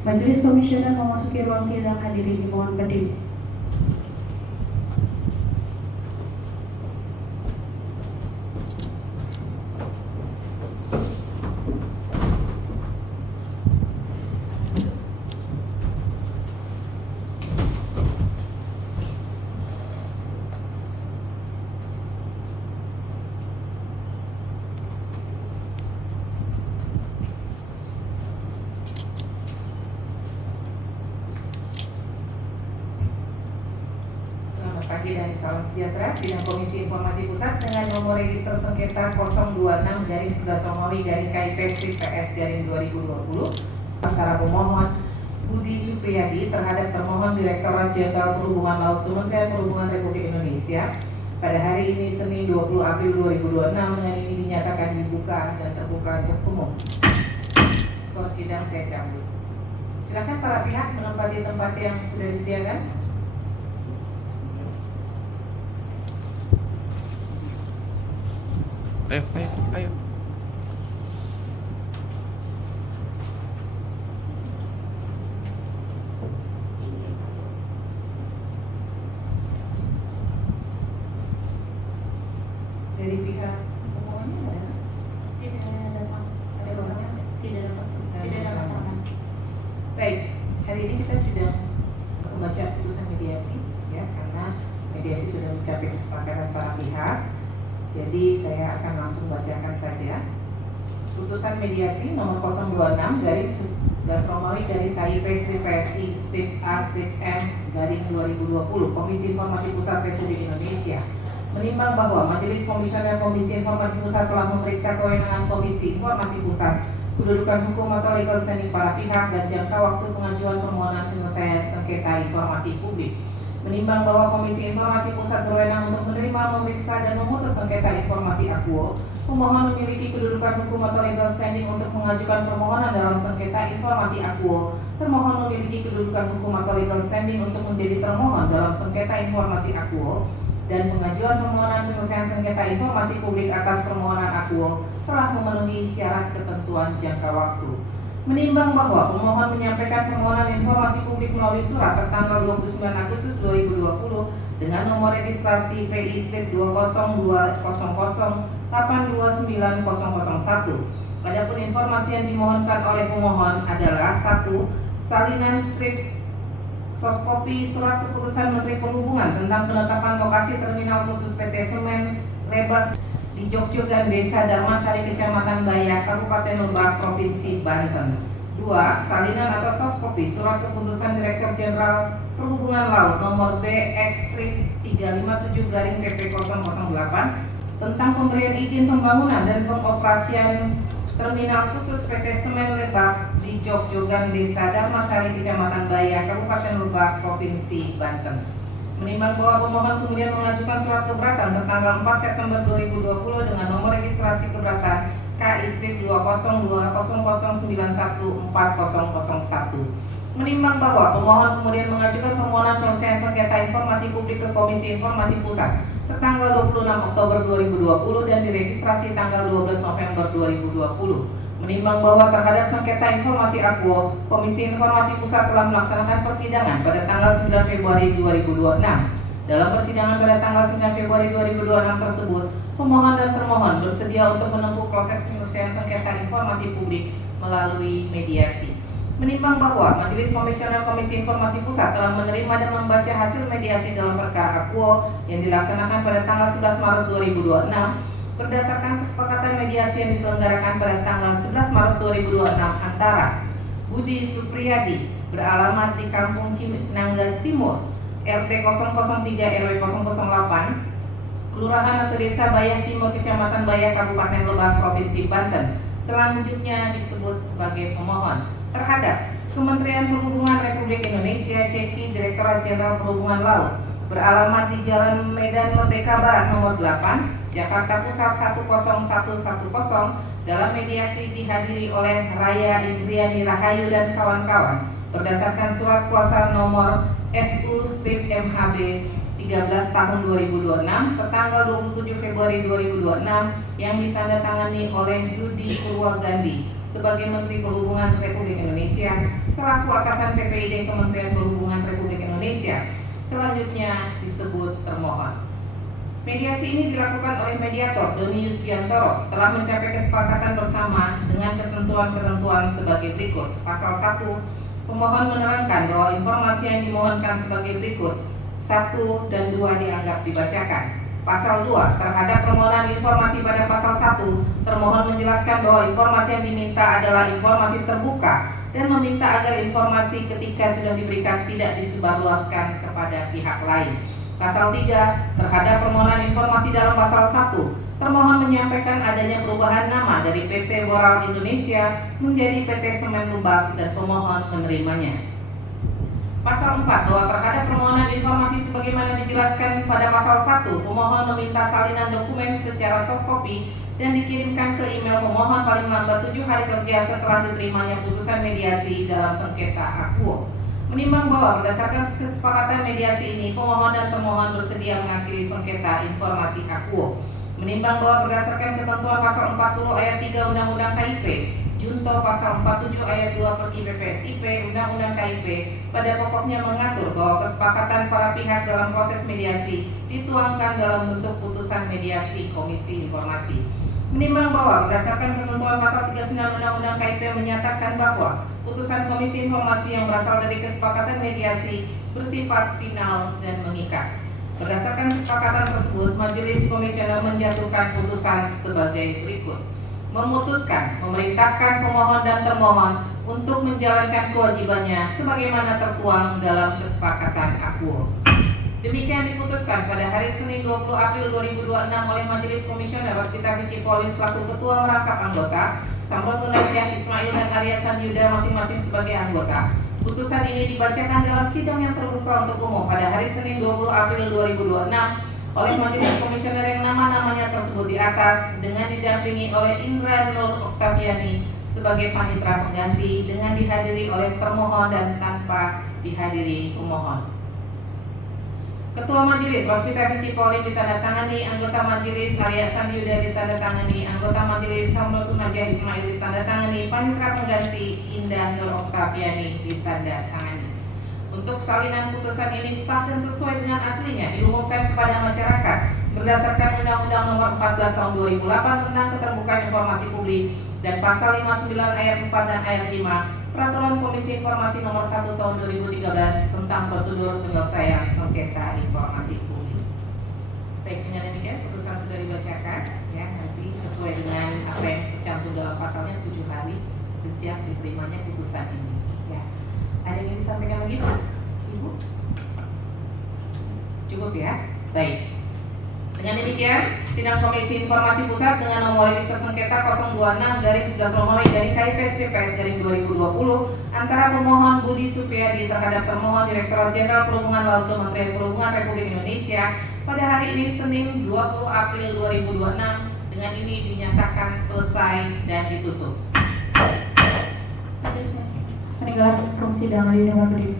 Majelis Komisioner memasuki ruang sidang, hadirin dimohon berdiri. Pagi dan salam sejahtera. Sidang Komisi Informasi Pusat dengan nomor register sengketa 026-11-KIP-PS-2020 antara pemohon Budi Supriyadi terhadap termohon Direktorat Jenderal Perhubungan Laut Kementerian Perhubungan Republik Indonesia pada hari ini Senin 20 April 2026 dengan ini dinyatakan dibuka dan terbuka untuk umum. Skor sidang saya cabut. Silakan para pihak menempati tempat yang sudah disediakan. Ayo. Dari pihak pemohonnya ada? Tidak datang. Ada orangnya? Tidak datang. Baik, hari ini kita sedang membaca putusan mediasi, ya, karena mediasi sudah mencapai kesepakatan para pihak. Jadi saya akan langsung bacakan saja. Putusan mediasi nomor 026-KIP-PSI-A-M-2020 Komisi Informasi Pusat Republik Indonesia menimbang bahwa Majelis Komisioner Komisi Informasi Pusat telah memeriksa kewenangan Komisi Informasi Pusat, kedudukan hukum atau legal standing para pihak, dan jangka waktu pengajuan permohonan penyelesaian sengketa informasi publik. Menimbang bahwa Komisi Informasi Pusat berwenang untuk menerima, memeriksa, dan memutus sengketa informasi akuo, pemohon memiliki kedudukan hukum atau legal standing untuk mengajukan permohonan dalam sengketa informasi akuo. Termohon memiliki kedudukan hukum atau legal standing untuk menjadi termohon dalam sengketa informasi akuo, dan pengajuan permohonan penyelesaian sengketa informasi publik atas permohonan akuo telah memenuhi syarat ketentuan jangka waktu. Menimbang bahwa pemohon menyampaikan permohonan informasi publik melalui surat tertanggal 29 Agustus 2020 dengan nomor registrasi PI/2008290001. Adapun informasi yang dimohonkan oleh pemohon adalah 1. Salinan strip soft copy surat keputusan Menteri Perhubungan tentang penetapan lokasi terminal khusus PT Semen Lebat di Jogjogan, Desa Darmasari, Kecamatan Bayak, Kabupaten Lebak, Provinsi Banten. 2. Salinan atau soft copy surat keputusan Direktur Jenderal Perhubungan Laut nomor BX-357/PP008 tentang pemberian izin pembangunan dan pengoperasian terminal khusus PT Semen Lebak di Jogjogan, Desa Darmasari, Kecamatan Bayak, Kabupaten Lebak, Provinsi Banten. Menimbang bahwa pemohon kemudian mengajukan surat keberatan tertanggal 4 September 2020 dengan nomor registrasi keberatan KI/20200914001. Menimbang bahwa pemohon kemudian mengajukan permohonan penyelesaian sengketa informasi publik ke Komisi Informasi Pusat tertanggal 26 Oktober 2020 dan diregistrasi tanggal 12 November 2020. Menimbang bahwa terhadap sengketa informasi akuo, Komisi Informasi Pusat telah melaksanakan persidangan pada tanggal 9 Februari 2026. Dalam persidangan pada tanggal 9 Februari 2026 tersebut, pemohon dan termohon bersedia untuk menempuh proses penyelesaian sengketa informasi publik melalui mediasi. Menimbang bahwa Majelis Komisioner Komisi Informasi Pusat telah menerima dan membaca hasil mediasi dalam perkara akuo yang dilaksanakan pada tanggal 11 Maret 2026, berdasarkan kesepakatan mediasi yang diselenggarakan pada tanggal 11 Maret 2026 antara Budi Supriyadi beralamat di Kampung Cinangga Timur, RT 003 RW 008, Kelurahan atau Desa Bayak Timur, Kecamatan Bayak, Kabupaten Lebak, Provinsi Banten, selanjutnya disebut sebagai pemohon, terhadap Kementerian Perhubungan Republik Indonesia Ceki Direktorat Jenderal Perhubungan Laut beralamat di Jalan Medan Merdeka Barat nomor 8, Jakarta Pusat 10110, dalam mediasi dihadiri oleh Raya Indriani Rahayu dan kawan-kawan berdasarkan surat kuasa nomor SU/MHB 13 tahun 2026 tertanggal 27 Februari 2026 yang ditandatangani oleh Dudi Purwagandi sebagai Menteri Perhubungan Republik Indonesia selaku atasan PPID Kementerian Perhubungan Republik Indonesia. Selanjutnya disebut termohon. Mediasi ini dilakukan oleh mediator Doni Yusgiantoro telah mencapai kesepakatan bersama dengan ketentuan-ketentuan sebagai berikut. Pasal 1, pemohon menerangkan bahwa informasi yang dimohonkan sebagai berikut. 1 dan 2 dianggap dibacakan. Pasal 2, terhadap permohonan informasi pada pasal 1, termohon menjelaskan bahwa informasi yang diminta adalah informasi terbuka dan meminta agar informasi ketika sudah diberikan tidak disebarluaskan kepada pihak lain. Pasal 3, terhadap permohonan informasi dalam pasal 1, termohon menyampaikan adanya perubahan nama dari PT Boral Indonesia menjadi PT Semen Lebak dan pemohon menerimanya. Pasal 4, bahwa terhadap permohonan informasi sebagaimana dijelaskan pada pasal 1, pemohon meminta salinan dokumen secara soft copy dan dikirimkan ke email pemohon paling lambat 7 hari kerja setelah diterimanya putusan mediasi dalam sengketa akuo. Menimbang bahwa berdasarkan kesepakatan mediasi ini, pemohon dan termohon bersedia mengakhiri sengketa informasi akuo. Menimbang bahwa berdasarkan ketentuan pasal 40 ayat 3 Undang-Undang KIP, Junto pasal 47 ayat 2 per IPPSIP Undang-Undang KIP pada pokoknya mengatur bahwa kesepakatan para pihak dalam proses mediasi dituangkan dalam bentuk putusan mediasi Komisi Informasi. Menimbang bahwa berdasarkan ketentuan pasal 39 Undang-Undang KIP menyatakan bahwa putusan Komisi Informasi yang berasal dari kesepakatan mediasi bersifat final dan mengikat. Berdasarkan kesepakatan tersebut, Majelis Komisioner menjatuhkan putusan sebagai berikut. Memutuskan, memerintahkan pemohon dan termohon untuk menjalankan kewajibannya sebagaimana tertuang dalam kesepakatan akuo. Demikian diputuskan pada hari Senin 20 April 2026 oleh Majelis Komisioner Rospita Pici Polin selaku Ketua Merangkap Anggota, Samrotuno Najah Ismail dan Arya Sandiuda masing-masing sebagai anggota. Putusan ini dibacakan dalam sidang yang terbuka untuk umum pada hari Senin 20 April 2026 oleh Majelis Komisioner yang nama-namanya tersebut di atas dengan didampingi oleh Indra Nur Oktaviani sebagai panitera pengganti dengan dihadiri oleh termohon dan tanpa dihadiri pemohon. Ketua Majelis Rospita Pici Polin ditandatangani, anggota Majelis Arya Sandiuda ditandatangani, anggota Majelis Samrotuno Najah Ismail ditandatangani, panitera pengganti Indah Nur Oktaviani ditandatangani. Untuk salinan putusan ini sah dan sesuai dengan aslinya diumumkan kepada masyarakat berdasarkan Undang-Undang Nomor 14 Tahun 2008 tentang Keterbukaan Informasi Publik dan Pasal 59 Ayat 4 dan Ayat 5 Peraturan Komisi Informasi Nomor 1 Tahun 2013 tentang Prosedur Penyelesaian Sengketa Informasi Publik. Baik, dengan demikian putusan sudah dibacakan ya, nanti sesuai dengan apa yang tercantum dalam pasalnya 7 hari sejak diterimanya putusan ini. Ada yang ingin disampaikan lagi Pak? Ibu? Cukup ya? Baik. Dengan demikian, sidang Komisi Informasi Pusat dengan nomor register sengketa 026-11-KIP-PS-2020 antara pemohon Budi Supriyadi terhadap termohon Direktorat Jenderal Perhubungan Laut Kementerian Perhubungan Republik Indonesia pada hari ini Senin 20 April 2026 dengan ini dinyatakan selesai dan ditutup. Peninggalan persidangan di nomor berdiri.